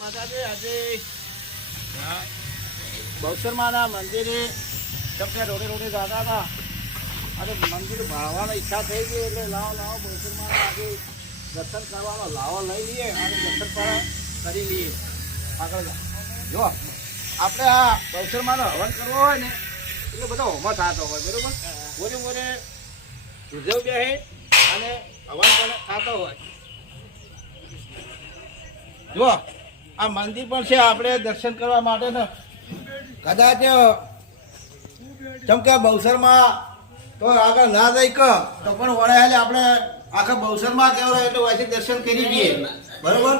માતાજી, આજે બહુચરમાના મંદિરે તમને રોડે રોડે જતા હતા. અને મંદિર ભાવવાની ઈચ્છા થઈ ગઈ એટલે લાવો લાવો બહુચરમાના આજે દર્શન કરવાનો લાવો લઈ લઈએ અને દર્શન પણ કરી લઈએ. આગળ જો. આપણે આ બહુચરમાનો હવન કરવો હોય ને, એટલે બધો હોમો થતો હોય, બરાબર? મોરે મોરે ઉજવ બેહે અને હવન પણ થતો હોય. જો આ મંદિર પણ છે, આપણે દર્શન કરવા માટે ને. કદાચ ચમકે બવસરમાં તો આગળ ના જઈ ક, તો પણ વળાયેલે આપણે આખા બહુસરમાં કેવો એટલે વાંચી દર્શન કરી દઈએ બરોબર?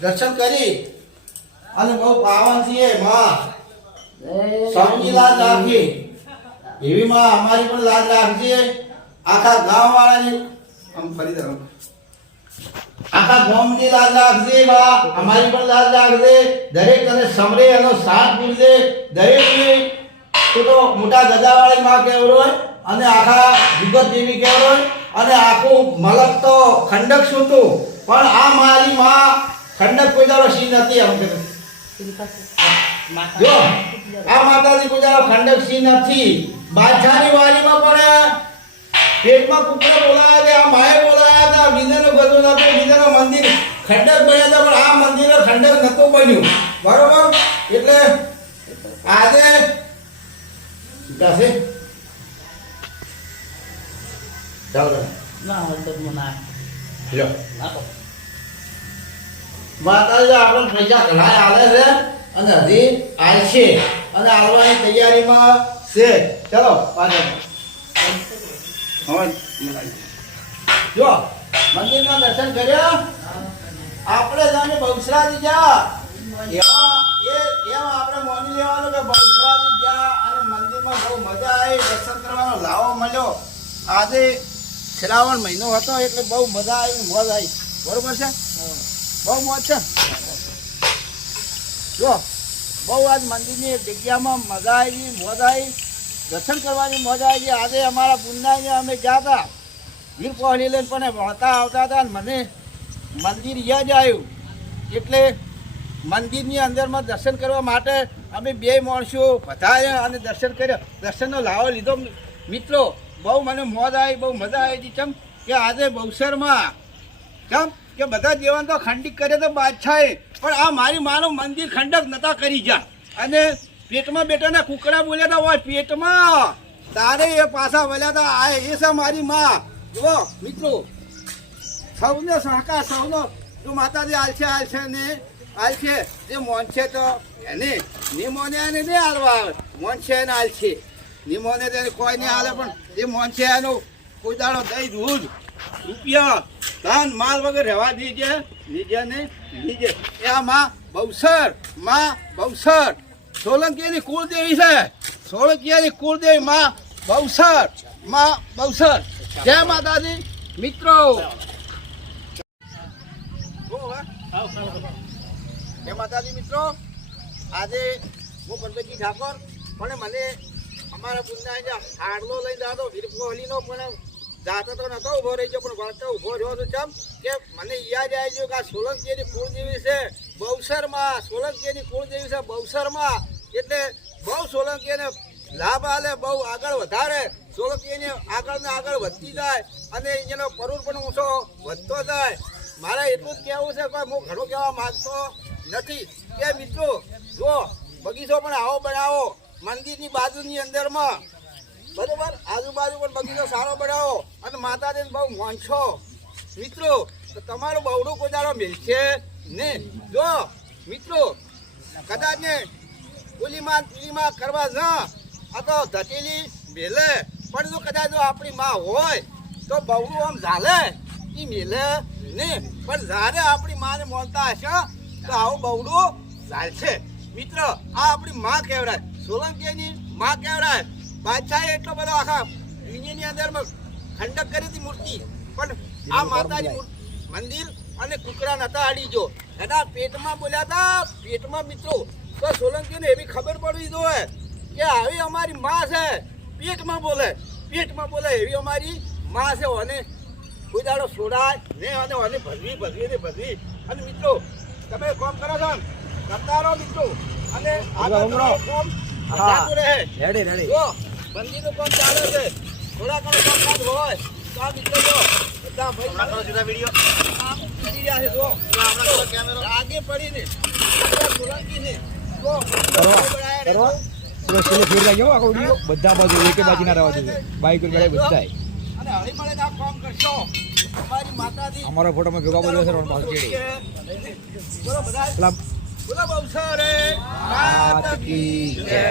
દર્શન કરી. અને બહુ પાવન છીએ, માં. સૌની લાજ રાખી. એવી માં અમારી પણ લાજ રાખજે. આખા ગામ વાળાની ફરી દઉં. આખા ગામની લાજ રાખજે બા. અમારી પણ લાજ રાખજે દરેક તને સમરે એનો સાથ પૂરજે. દરેકની તું તો મોટા ગદાવાળી માં કહેવરો અને આખા જુગત દેવી કહેવરો અને આખું મલક તો ખંડક શું તું. પણ આ મારી માં ખંડક કોઈ દાડો સી નથી એમ કે જો, આ માતાજી કોઈ ખંડક સી નથી. બાદશાહની વારીમાં પણ પેટમાં કુકડા બોલાવે આ માએ હતા વિંધેનો બધું નતું વિંધેનો મંદિર. ખંડક બન્યા હતા પણ આ મંદિર ખંડક નતું બન્યું. બરોબર? એટલે આજે વિકાસે માતાજી આપણે પૈસા ઘણા આલે છે અને હજી આલશે અને આલવાની તૈયારીમાં છે. ચલો પાછળ હવે જો મંદિરના દર્શન કર્યા? આપણે જાણે બહુસરાજી ગયા. એવા, એ આપણે મોની લેવાનું કે બહુસરાજી ગયા અને મંદિરમાં બહુ મજા આવી, દર્શન કરવાનો લાવો મળ્યો. આજે શ્રાવણ મહિનો હતો એટલે બહુ મજા આવી, મોજ આવી. બરોબર છે? બહુ મોજ છે? જો, બહુ આજ મંદિરની જગ્યામાં મજા આવી, મોજ આવી. દર્શન કરવાની મજા આવી. આજે અમારા પુન્નાને અમે ગયા હતા. વીર પહોળી લઈને પણ વળતા આવતા હતા અને મને મંદિર યાદ આવ્યું. એટલે મંદિરની અંદરમાં દર્શન કરવા માટે અમે બે માણસો વધાર્યા અને દર્શન કર્યા. દર્શનનો લાવો લીધો. મિત્રો, બહુ મને મોજ આવી, બહુ મજા આવી હતી. ચમ કે આજે બહુસરમાં કેમ કે બધા જીવન તો ખંડિત કરે તો બાદશાહે. પણ આ મારી માનું મંદિર ખંડક નતા કરી જા અને પેટમાં બેટાના કુકડા બોલ્યા હતા હોય પેટમાં! તારે એ પાછા વળ્યા હતા. આ એ છે મારી માં. જુઓ, મિત્રો. સૌને સહકાર, સૌનો. જો માતાજી આલશે આલશે ને, આલશે, જે મોનશે તો એને. ને મોને એને નહીં હાલવા આવે મોનશે એને આલશે. ને મોને તો એને કોઈ નહીં હાલે પણ જે મોનશે એનું કોઈ દાડો દહીં દૂધ રૂપિયા ધન માલ વગર રહેવા દીજે નીજે ને નીજે એ આ માં બહુસરમાં બહુસર. સોલંકીની કુળદેવી છે. સોલંકીની કુળદેવી માં બહુસર. માં બહુસર. જય માતાજી. મિત્રો. જય માતાજી, મિત્રો. આજે હું ગણપતિ ઠાકોર, પણ મને અમારા જે હાડલો લઈને જાતો વીરપોહલીનો પણ જાતો તો નતો ઊભો રહી ગયો, પણ વળતો ઊભો રહ્યો તો ચમ કે મને યાદ આવી ગયું કે આ સોલંકીની કુળદેવી છે બહુસરમાં. સોલંકીની કુળદેવી છે બહુસરમાં. એટલે બહુ સોલંકીને લાભ આલે બહુ આગળ વધારે. સોલંકીને આગળ ને આગળ વધતી જાય અને એનો પરુર પણ ઊંચો વધતો જાય. મારે એટલું જ કહેવું છે કે હું ઘણું કહેવા માંગતો નથી. કે મિત્રો જો બગીચો પણ આવો બનાવો. મંદિરની બાજુની અંદરમાં. બરોબર? આજુબાજુ પણ બગીચો સારો બનાવો અને માતાજીને બહુ મોંછો મિત્રો તમારું બહુડું કોઈ દાડો મિલશે ને જો મિત્રો, કદાચ ને પુલીમાં પુલીમાં કરવા ન તો ધકેલી મેલે. પણ જો કદાચ જો આપણી માં હોય તો બહુડું આમ ઝાલે. એ મેલે ને પણ જ્યારે આપણી માને મળતા હશે તો આવું બહુડું ચાલશે મિત્ર આ આપણી માં કહેવાય સોલંકીની માં કહેવાય બાદશાહે એટલો બધો આખા દુનિયાની અંદરમાં ખંડક કરી હતી મૂર્તિ. પણ આ માતાજી મંદિર અને કુકરા નતા અડી જો. એના પેટમાં બોલ્યા હતા પેટમાં મિત્રો. તો સોલંકીને એવી ખબર પડવી જોઈએ. કે આવી અમારી માં છે. પેટમાં બોલે પેટમાં બોલે એવી અમારી માં છે. અને કોઈ દાડો છોડાય ને અને અને ભરવી ભરવી ને ભરવી. અને મિત્રો તમે કોમ કરો છો કરતા રહો મિત્રો. અને આગળ કોમ ચાલુ રહે. રેડી રેડી જો બંદીનું કોમ ચાલે છે. થોડા ઘણું કામકાજ હોય તો આ મિત્રો જો બધા ભાઈ આમ કરી રહ્યા છે જો. આગે પડીને સોલંકીને જો કરવા, બનાયા રહે કરવા. છે. પૂરો સ્ટીલે ફેર લાગ્યો આખો વીડિયો? બધા બાજુ એકે બાજુ ના રહેવા જોઈએ બાઈક ઉપર કામ કરશો. અમારી માતાજી. અમારો ફોટોમાં ભેગા બોલ્યો છે રણ ચીડી બોલો બધા. બોલો બહુ સારે. માત કી જય.